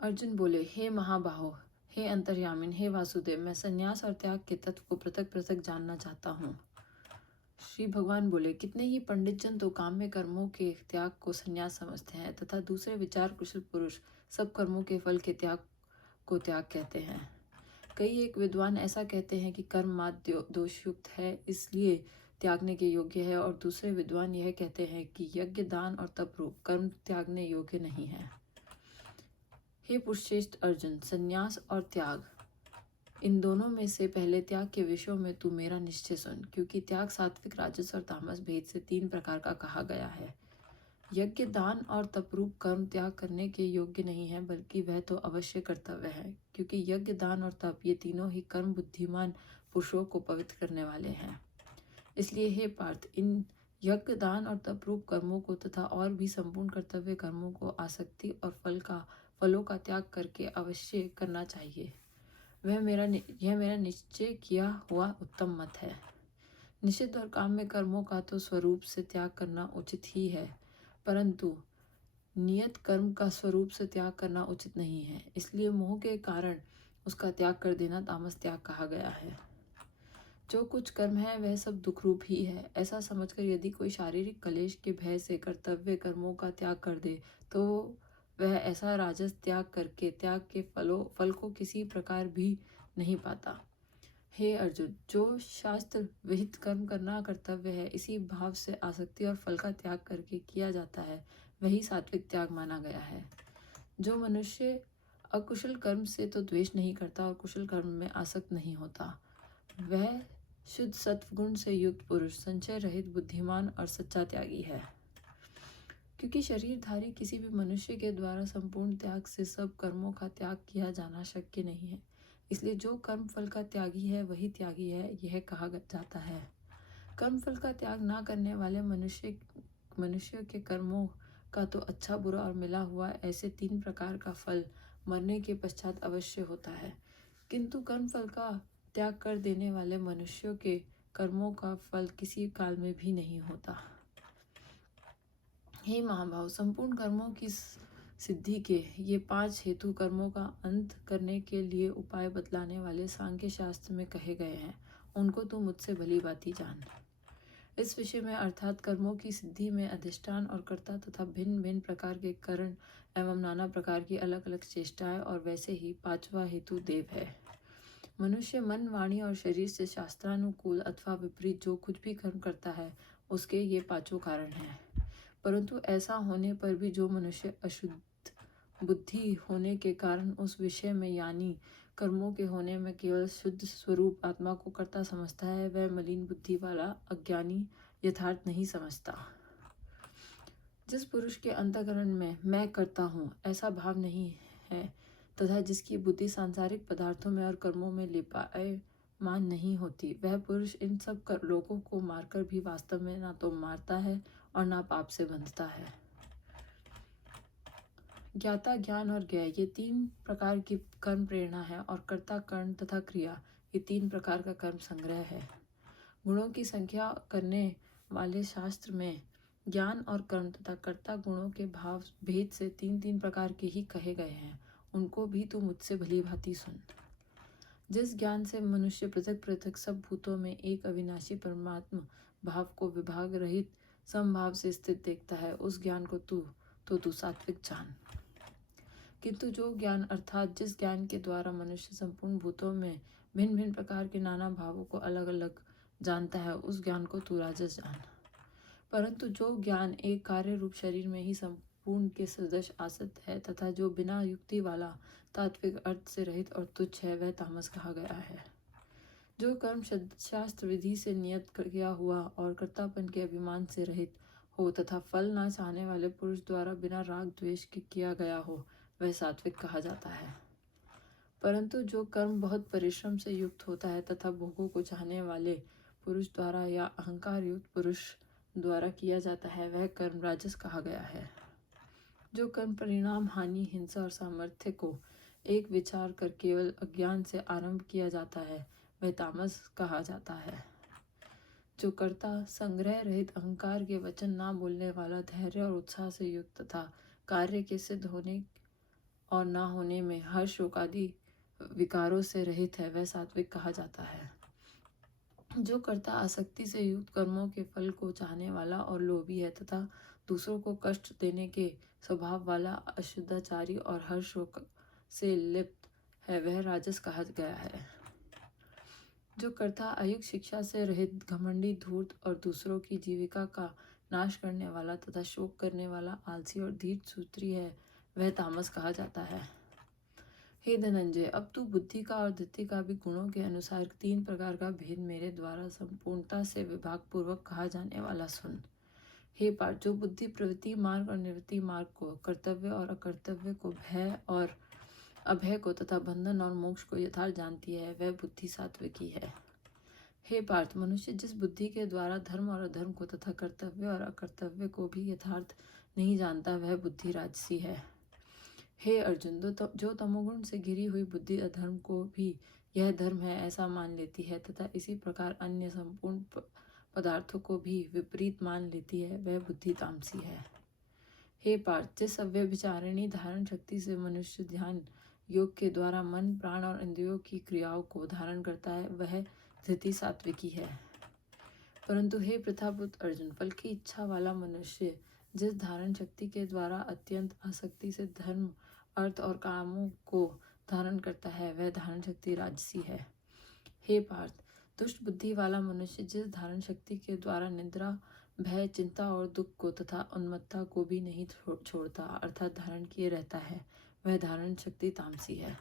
अर्जुन बोले, हे महाबाहो, हे अंतर्यामिन, हे वासुदेव, मैं संन्यास और त्याग के तत्व को पृथक पृथक जानना चाहता हूँ। श्री भगवान बोले, कितने ही पंडित जन तो काम्य कर्मों के त्याग को संन्यास समझते हैं तथा दूसरे विचार कुशल पुरुष सब कर्मों के फल के त्याग को त्याग कहते हैं। कई एक विद्वान ऐसा कहते हैं कि कर्म मात्र दोषयुक्त है, इसलिए त्यागने के योग्य है, और दूसरे विद्वान यह कहते हैं कि यज्ञ, दान और तप रूप कर्म त्यागने योग्य नहीं है। हे पुरुषश्रेष्ठ अर्जुन, संन्यास और त्याग, इन दोनों में से पहले त्याग के विषयों में तू मेरा निश्चय सुन, क्योंकि त्याग सात्विक, राजस और तामस भेद से 3 प्रकार का कहा गया है। यज्ञ, दान और तपरूप कर्म त्याग करने के योग्य नहीं है, बल्कि वह तो अवश्य कर्तव्य है, क्योंकि यज्ञ, दान और तप ये तीनों ही कर्म बुद्धिमान पुरुषों को पवित्र करने वाले हैं। इसलिए हे पार्थ, इन यज्ञ, दान और तपरूप कर्मों को तथा और भी संपूर्ण कर्तव्य कर्मों को आसक्ति और फलों का त्याग करके अवश्य करना चाहिए। यह मेरा निश्चय किया हुआ उत्तम मत है। निषिद्ध और काम्य कर्मों का तो स्वरूप से त्याग करना उचित ही है, परंतु नियत कर्म का स्वरूप से त्याग करना उचित नहीं है, इसलिए मोह के कारण उसका त्याग कर देना तामस त्याग कहा गया है। जो कुछ कर्म है वह सब दुख रूप ही है, ऐसा समझकर यदि कोई शारीरिक कलेश के भय से कर्तव्य कर्मों का त्याग कर दे तो वह ऐसा राजस त्याग करके त्याग के फल को किसी प्रकार भी नहीं पाता। हे अर्जुन, जो शास्त्र विहित कर्म करना कर्तव्य है, इसी भाव से आसक्ति और फल का त्याग करके किया जाता है, वही सात्विक त्याग माना गया है। जो मनुष्य अकुशल कर्म से तो द्वेष नहीं करता और कुशल कर्म में आसक्त नहीं होता, वह शुद्ध सत्व गुण से युक्त पुरुष, संचय रहित, बुद्धिमान और सच्चा त्यागी है। क्योंकि शरीरधारी किसी भी मनुष्य के द्वारा संपूर्ण त्याग से सब कर्मों का त्याग किया जाना शक्य नहीं है, इसलिए जो कर्म फल का त्यागी है वही त्यागी है, यह कहा जाता है। कर्म फल का त्याग ना करने वाले मनुष्य के कर्मों का तो अच्छा, बुरा और मिला हुआ ऐसे 3 प्रकार का फल मरने के पश्चात अवश्य होता है, किंतु कर्म फल का त्याग कर देने वाले मनुष्यों के कर्मों का फल किसी काल में भी नहीं होता। हे महाभाव, संपूर्ण कर्मों की सिद्धि के ये 5 हेतु कर्मों का अंत करने के लिए उपाय बतलाने वाले सांख्य शास्त्र में कहे गए हैं, उनको तू मुझसे भली भांति जान। इस विषय में अर्थात कर्मों की सिद्धि में अधिष्ठान और कर्ता तथा भिन्न भिन्न प्रकार के कारण एवं नाना प्रकार की अलग अलग चेष्टाएं, और वैसे ही 5वां हेतु देव है। मनुष्य मन, वाणी और शरीर से शास्त्रानुकूल अथवा विपरीत जो कुछ भी कर्म करता है, उसके ये 5 कारण हैं। परंतु ऐसा होने पर भी जो मनुष्य अशुद्ध बुद्धि होने के कारण उस विषय में यानी कर्मों के होने में केवल शुद्ध स्वरूप आत्मा को कर्ता समझता है, वह मलिन बुद्धि वाला अज्ञानी यथार्थ नहीं समझता। जिस पुरुष के अंतःकरण में मैं करता हूँ ऐसा भाव नहीं है तथा जिसकी बुद्धि सांसारिक पदार्थों में और कर्मों में लिपायमान नहीं होती, वह पुरुष इन सब लोगों को मारकर भी वास्तव में ना तो मारता है और ना पाप से बंधता है। ज्ञाता, ज्ञान और ज्ञेय ये 3 प्रकार की कर्म प्रेरणा है, और कर्ता, कर्ण तथा क्रिया ये 3 प्रकार का कर्म संग्रह है। गुणों की संख्या करने वाले शास्त्र में ज्ञान और कर्म तथा कर्ता गुणों के भाव भेद से 3 प्रकार के ही कहे गए हैं, उनको भी तू मुझसे भली भांति सुन। जिस ज्ञान से मनुष्य पृथक पृथक सब भूतों में एक अविनाशी परमात्मा भाव को विभाग रहित समभाव से स्थित देखता है, उस ज्ञान को तू सात्विक जान। किंतु जो ज्ञान अर्थात जिस ज्ञान के द्वारा मनुष्य संपूर्ण भूतों में भिन्न भिन्न प्रकार के नाना भावों को अलग अलग जानता है, उस ज्ञान को तू राजस जान। परंतु जो ज्ञान एक कार्य रूप शरीर में ही संपूर्ण के सदृश आसक्त है तथा जो बिना युक्ति वाला तात्विक अर्थ से रहित और तुच्छ है, वह तामस कहा गया है। जो कर्म शास्त्र विधि से नियत किया हुआ और कर्तापन के अभिमान से रहित हो तथा फल न चाहने वाले पुरुष द्वारा बिना राग द्वेष के किया गया हो, वह सात्विक कहा जाता है। परंतु जो कर्म बहुत परिश्रम से युक्त होता है तथा भोगों को चाहने वाले पुरुष द्वारा या अहंकार युक्त पुरुष द्वारा किया जाता है, वह कर्म राजस कहा गया है। जो कर्म परिणाम, हानि, हिंसा और सामर्थ्य को एक विचार कर केवल अज्ञान से आरंभ किया जाता है, वह तामस कहा जाता है। जो कर्ता संग्रह रहित अहंकार के वचन ना बोलने वाला, धैर्य और उत्साह से युक्त तथा कार्य के सिद्ध होने और ना होने में हर्ष शोक आदि विकारों से रहित है, वह सात्विक कहा जाता है। जो कर्ता आसक्ति से युक्त कर्मों के फल को चाहने वाला और लोभी है तथा दूसरों को कष्ट देने के स्वभाव वाला अशुद्धाचारी और हर शोक से लिप्त है, वह राजस कहा गया है। जो कर्ता अयुक्त शिक्षा से रहित घमंडी धूर्त और दूसरों की जीविका का नाश करने वाला तथा शोक करने वाला आलसी और धीर सूत्री है, वह तामस कहा जाता है। हे धनंजय, अब तू बुद्धि का और धृति का भी गुणों के अनुसार 3 प्रकार का भेद मेरे द्वारा संपूर्णता से विभाग पूर्वक कहा जाने वाला सुन। हे पार्थ, जो बुद्धि प्रवृत्ति मार्ग और निवृत्ति मार्ग को, कर्तव्य और अकर्तव्य को, भय और अभय को तथा बंधन और मोक्ष को यथार्थ जानती है, वह बुद्धि सात्विकी है। हे पार्थ, मनुष्य जिस बुद्धि के द्वारा धर्म और अधर्म को तथा कर्तव्य और अकर्तव्य को भी यथार्थ नहीं जानता, वह बुद्धि राजसी है। हे अर्जुन, जो तमोगुण से घिरी हुई बुद्धि अधर्म को भी यह धर्म है ऐसा मान लेती है तथा इसी प्रकार अन्य संपूर्ण पदार्थों को भी विपरीत मान लेती है, वह बुद्धि तामसी है। हे पार्थ, जिस अव्यभिचारिणी धारण शक्ति से मनुष्य ध्यान योग के द्वारा मन प्राण और इंद्रियों की क्रियाओं को धारण करता है, वह धृति सात्विकी है। परंतु हे प्रथापुत्र अर्जुन, फल की इच्छा वाला मनुष्य जिस धारण शक्ति के द्वारा अत्यंत आसक्ति से धर्म अर्थ और कामों को धारण करता है, वह धारण शक्ति राजसी है। हे पार्थ, दुष्ट बुद्धि वाला मनुष्य जिस धारण शक्ति के द्वारा निद्रा भय चिंता और दुख को तथा उन्मत्तता को भी नहीं छोड़ता अर्थात धारण किए रहता है, वह धारण शक्ति तामसी है।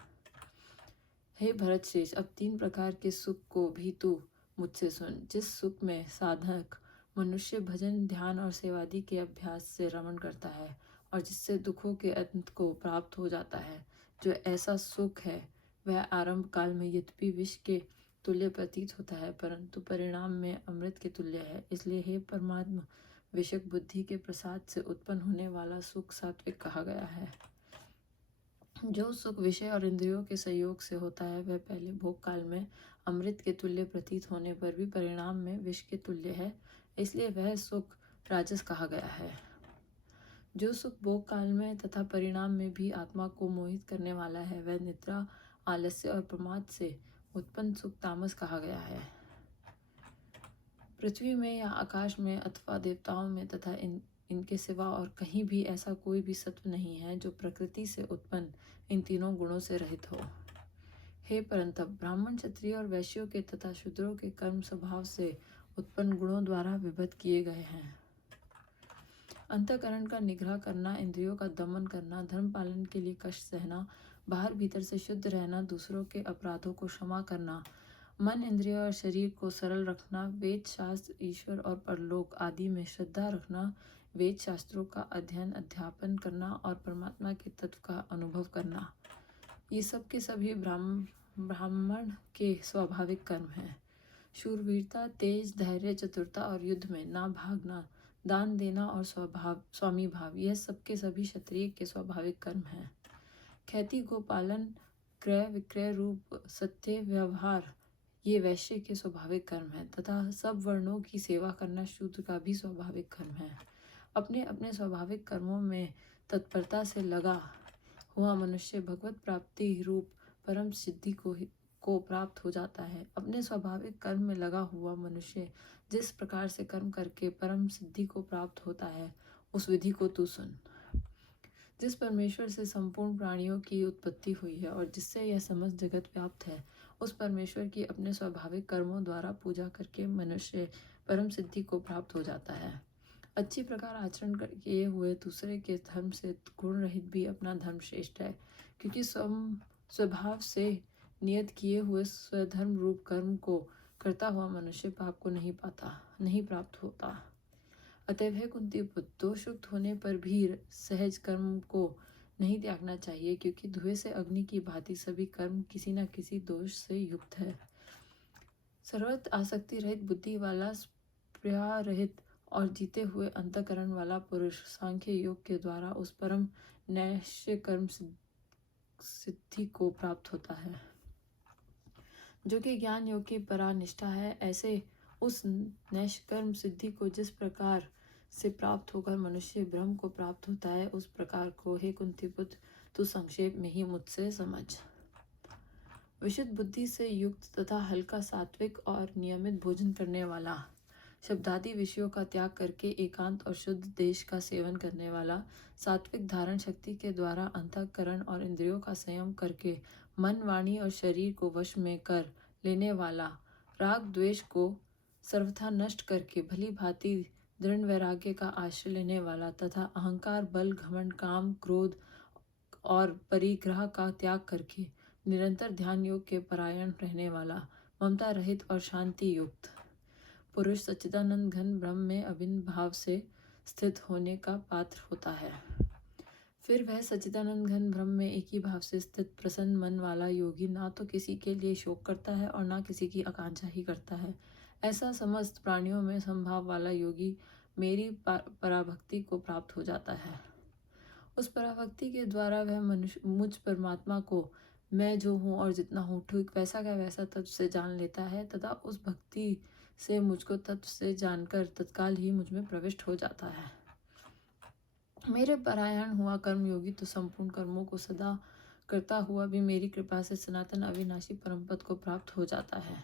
हे भरत श्रेष्ठ, अब 3 प्रकार के सुख को भी तू मुझसे सुन। जिस सुख में साधक मनुष्य भजन ध्यान और सेवादि के अभ्यास से रमण करता है और जिससे दुखों के अंत को प्राप्त हो जाता है, जो ऐसा सुख है वह आरंभ काल में यद्यपि विष के तुल्य प्रतीत होता है परंतु परिणाम में अमृत के तुल्य है। इसलिए हे परमात्मा, विषयक बुद्धि के प्रसाद से उत्पन्न होने वाला सुख सात्विक कहा गया है। जो सुख विषय और इंद्रियों के सहयोग से होता है वह पहले भोग काल में अमृत के तुल्य प्रतीत होने पर भी परिणाम में विष के तुल्य है, इसलिए वह सुख राजस कहा गया है। जो सुख भोग काल में तथा परिणाम में भी आत्मा को मोहित करने वाला है, वह निद्रा आलस्य और प्रमाद से उत्पन्न सुख तामस कहा गया है। पृथ्वी में या आकाश में अथवा देवताओं में तथा इनके सिवा और कहीं भी ऐसा कोई भी सत्व नहीं है जो प्रकृति से उत्पन्न इन तीनों गुणों से रहित हो। हे परंतप, ब्राह्मण क्षत्रिय और वैश्यों के तथा शूद्रों के कर्म स्वभाव से उत्पन्न गुणों द्वारा विभक्त किए गए हैं। अंतःकरण का निग्रह करना, इंद्रियों का दमन करना, धर्म पालन के लिए कष्ट सहना, बाहर भीतर से शुद्ध रहना, दूसरों के अपराधों को क्षमा करना, मन इंद्रिय और शरीर को सरल रखना, वेद शास्त्र ईश्वर और परलोक आदि में श्रद्धा रखना, वेद शास्त्रों का अध्ययन अध्यापन करना और परमात्मा के तत्व का अनुभव करना, ये सब के सभी ब्राह्मण के स्वाभाविक कर्म हैं। शूरवीरता तेज धैर्य चतुरता और युद्ध में ना भागना, दान देना और स्वामी भाव, यह सब के सभी क्षत्रिय के स्वाभाविक कर्म हैं। ख्याति गोपालन क्रय विक्रय रूप सत्य व्यवहार, ये वैश्य के स्वाभाविक कर्म है तथा सब वर्णों की सेवा करना शूद्र का भी स्वाभाविक कर्म है। अपने अपने स्वाभाविक कर्मों में तत्परता से लगा हुआ मनुष्य भगवत प्राप्ति रूप परम सिद्धि को प्राप्त हो जाता है। अपने स्वाभाविक कर्म में लगा हुआ मनुष्य जिस प्रकार से कर्म करके परम सिद्धि को प्राप्त होता है, उस विधि को तू सुन। जिस परमेश्वर से संपूर्ण प्राणियों की उत्पत्ति हुई है और जिससे यह समस्त जगत व्याप्त है, उस परमेश्वर की अपने स्वाभाविक कर्मों द्वारा पूजा करके मनुष्य परम सिद्धि को प्राप्त हो जाता है। अच्छी प्रकार आचरण किए हुए दूसरे के धर्म से गुण रहित भी अपना धर्म श्रेष्ठ है, क्योंकि स्वभाव से नियत किए हुए स्वधर्म रूप कर्म को करता हुआ मनुष्य पाप को नहीं प्राप्त होता। अतएव है कुंती पुत्र, दोषयुक्त होने पर भी सहज कर्म को नहीं त्यागना चाहिए, क्योंकि धुएं से अग्नि की भांति सभी कर्म किसी न किसी दोष से युक्त है। सर्वत्र आसक्ति रहित बुद्धि वाला, स्पृहा रहित और जीते हुए अंतःकरण वाला पुरुष सांख्य योग के द्वारा उस परम नैष्य कर्म सिद्धि को प्राप्त होता है जो कि ज्ञान योग की परानिष्ठा है। ऐसे उस नैष्कर्म सिद्धि को जिस प्रकार से प्राप्त होकर मनुष्य ब्रह्म को प्राप्त होता है, उस प्रकार को हे कुंती पुत्र तू संक्षेप में ही मुझसे समझ। विशुद्ध बुद्धि से युक्त तथा हल्का, सात्विक और नियमित भोजन करने वाला, शब्दादि विषयों का त्याग करके एकांत और शुद्ध देश का सेवन करने वाला, सात्विक धारण शक्ति के द्वारा अंतःकरण और इंद्रियों का संयम करके मन, वाणी और शरीर को वश में कर लेने वाला, राग द्वेष को सर्वथा नष्ट करके भली भांति दृढ़ वैराग्य का आश्रय लेने वाला तथा अहंकार, बल, घमंड, काम, क्रोध और परिग्रह का त्याग करके निरंतर ध्यान योग के परायण रहने वाला, ममता रहित और शांति युक्त पुरुष सच्चिदानंद घन ब्रह्म में अभिन्न भाव से स्थित होने का पात्र होता है। फिर वह सच्चिदानंद घन ब्रह्म में एक ही भाव से स्थित प्रसन्न मन वाला योगी ना तो किसी के लिए शोक करता है और ना किसी की आकांक्षा ही करता है। ऐसा समस्त प्राणियों में संभाव वाला योगी मेरी पराभक्ति को प्राप्त हो जाता है। उस पराभक्ति के द्वारा वह मनुष्य मुझ परमात्मा को मैं जो हूँ और जितना हूँ ठीक वैसा का वैसा तत्व से जान लेता है तथा उस भक्ति से मुझको तत्व से जानकर तत्काल ही मुझ में प्रविष्ट हो जाता है। मेरे परायण हुआ कर्मयोगी तो संपूर्ण कर्मों को सदा करता हुआ भी मेरी कृपा से सनातन अविनाशी परम पद को प्राप्त हो जाता है।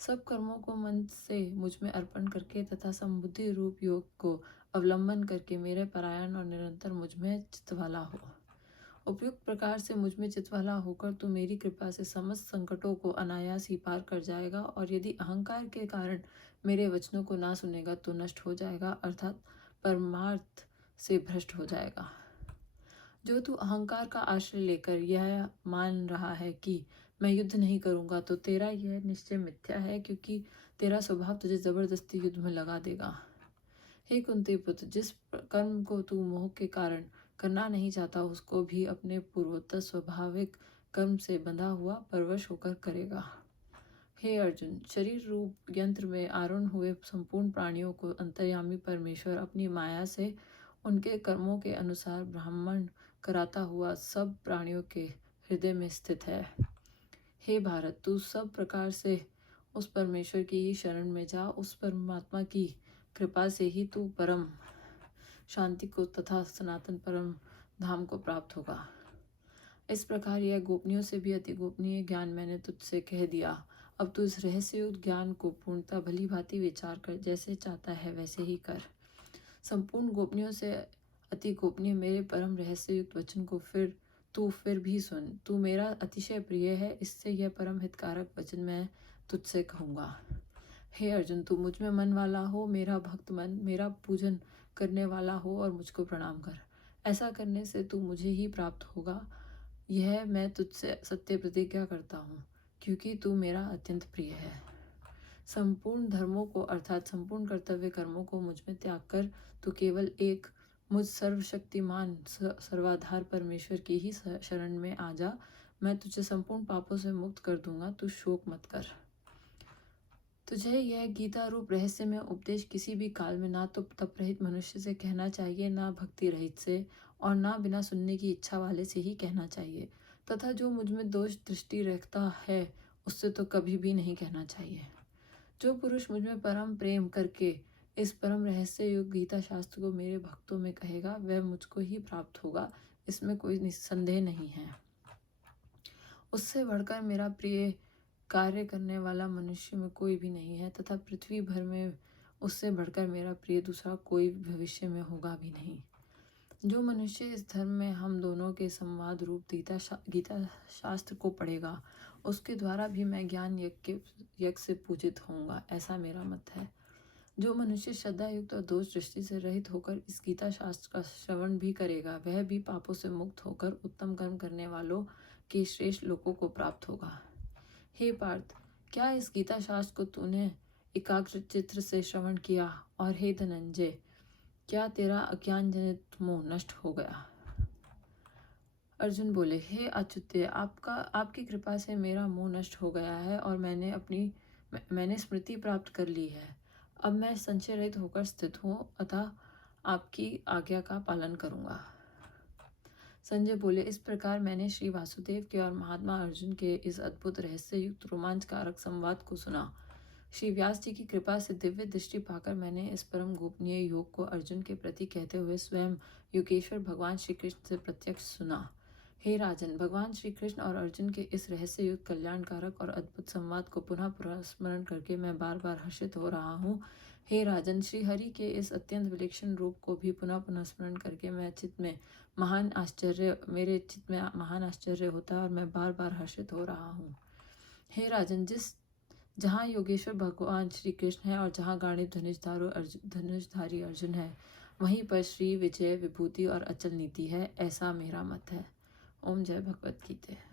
सब कर्मों को मन से मुझ में अर्पण करके तथा संबुद्धि रूप योग को अवलंबन करके मेरे परायण और निरंतर मुझ में चित्तवाला हो। उपयुक्त प्रकार से मुझ में चित्तवाला होकर तू मेरी कृपा से समस्त संकटों को अनायास ही पार कर जाएगा और यदि अहंकार के कारण मेरे वचनों को ना सुनेगा तो नष्ट हो जाएगा, अर्थात परमार्थ से भ्रष्ट हो जाएगा। जो तू अहंकार का आश्रय लेकर यह मान रहा है कि मैं युद्ध नहीं करूंगा तो तेरा यह निश्चय मिथ्या है, क्योंकि तेरा स्वभाव तुझे जबरदस्ती युद्ध में लगा देगा। हे कुंती पुत्र, जिस कर्म को तू मोह के कारण करना नहीं चाहता उसको भी अपने पूर्वोत्तर स्वाभाविक कर्म से बंधा हुआ परवश होकर करेगा। हे अर्जुन, शरीर रूप यंत्र में आरूढ़ हुए संपूर्ण प्राणियों को अंतर्यामी परमेश्वर अपनी माया से उनके कर्मों के अनुसार ब्राह्मण कराता हुआ सब प्राणियों के हृदय में स्थित है। हे भारत, तू सब प्रकार से उस परमेश्वर की ही शरण में जा। उस परमात्मा की कृपा से ही तू परम शांति को तथा सनातन परम धाम को प्राप्त होगा। इस प्रकार यह गोपनियों से भी अति गोपनीय ज्ञान मैंने तुझसे कह दिया। अब तू इस रहस्ययुक्त ज्ञान को पूर्णतः भली भांति विचार कर, जैसे चाहता है वैसे ही कर। संपूर्ण गोपनियों से अति गोपनीय मेरे परम रहस्ययुक्त वचन को फिर भी सुन। तू मेरा अतिशय प्रिय है, इससे यह परम हितकारक वचन मैं तुझसे कहूँगा। हे अर्जुन, तू मुझ में मन वाला हो, मेरा भक्त मन, मेरा पूजन करने वाला हो और मुझको प्रणाम कर। ऐसा करने से तू मुझे ही प्राप्त होगा, यह मैं तुझसे सत्य प्रतिज्ञा करता हूँ, क्योंकि तू मेरा अत्यंत प्रिय है। संपूर्ण धर्मों को अर्थात संपूर्ण कर्तव्य कर्मों को मुझ में त्याग कर तू केवल एक मुझ सर्वशक्तिमान सर्वाधार परमेश्वर की ही शरण में आ जा। मैं तुझे संपूर्ण पापों से मुक्त कर दूंगा, तू शोक मत कर। तुझे यह गीता रूप रहस्य में उपदेश किसी भी काल में ना तो तप रहित मनुष्य से कहना चाहिए, ना भक्ति रहित से, और ना बिना सुनने की इच्छा वाले से ही कहना चाहिए, तथा जो मुझ में दोष दृष्टि रखता है उससे तो कभी भी नहीं कहना चाहिए। जो पुरुष मुझ में परम प्रेम करके इस परम रहस्य युक्त गीता शास्त्र को मेरे भक्तों में कहेगा वह मुझको ही प्राप्त होगा, इसमें कोई निस्संदेह नहीं है। उससे बढ़कर मेरा प्रिय कार्य करने वाला मनुष्य में कोई भी नहीं है, तथा पृथ्वी भर में उससे बढ़कर मेरा प्रिय दूसरा कोई भविष्य में होगा भी नहीं। जो मनुष्य इस धर्म में हम दोनों के संवाद रूप गीता शास्त्र को पढ़ेगा उसके द्वारा भी मैं ज्ञान यज्ञ से पूजित होऊंगा, ऐसा मेरा मत है। जो मनुष्य श्रद्धा युक्त और दोष दृष्टि से रहित होकर इस गीता शास्त्र का श्रवण भी करेगा वह भी पापों से मुक्त होकर उत्तम कर्म करने वालों के श्रेष्ठ लोकों को प्राप्त होगा। हे पार्थ, क्या इस गीता शास्त्र को तूने एकाग्र चित्र से श्रवण किया? और हे धनंजय, क्या तेरा अज्ञान जनित मोह नष्ट हो गया? अर्जुन बोले, हे अच्युत्य, आपकी कृपा से मेरा मोह नष्ट हो गया है और मैंने स्मृति प्राप्त कर ली है। अब मैं संशय रहित होकर स्थित हूँ, अतः आपकी आज्ञा का पालन करूँगा। संजय बोले, इस प्रकार मैंने श्री वासुदेव के और महात्मा अर्जुन के इस अद्भुत रहस्य युक्त रोमांचकारक संवाद को सुना। श्री व्यास जी की कृपा से दिव्य दृष्टि पाकर मैंने इस परम गोपनीय योग को अर्जुन के प्रति कहते हुए स्वयं योगेश्वर भगवान श्री कृष्ण से प्रत्यक्ष सुना। हे राजन, भगवान श्री कृष्ण और अर्जुन के इस रहस्ययुक्त कल्याणकारक और अद्भुत संवाद को पुनः पुनः स्मरण करके मैं बार बार हर्षित हो रहा हूँ। हे राजन, श्री हरि के इस अत्यंत विलक्षण रूप को भी पुनः पुनः स्मरण करके मेरे चित्त में महान आश्चर्य होता है और मैं बार बार हर्षित हो रहा हूँ। हे राजन, जहाँ योगेश्वर भगवान श्री कृष्ण है और जहाँ गांडीव धनुषधारी अर्जुन है, वहीं पर श्री विजय, विभूति और अचल नीति है, ऐसा मेरा मत है। ओम जय भगवत गीता।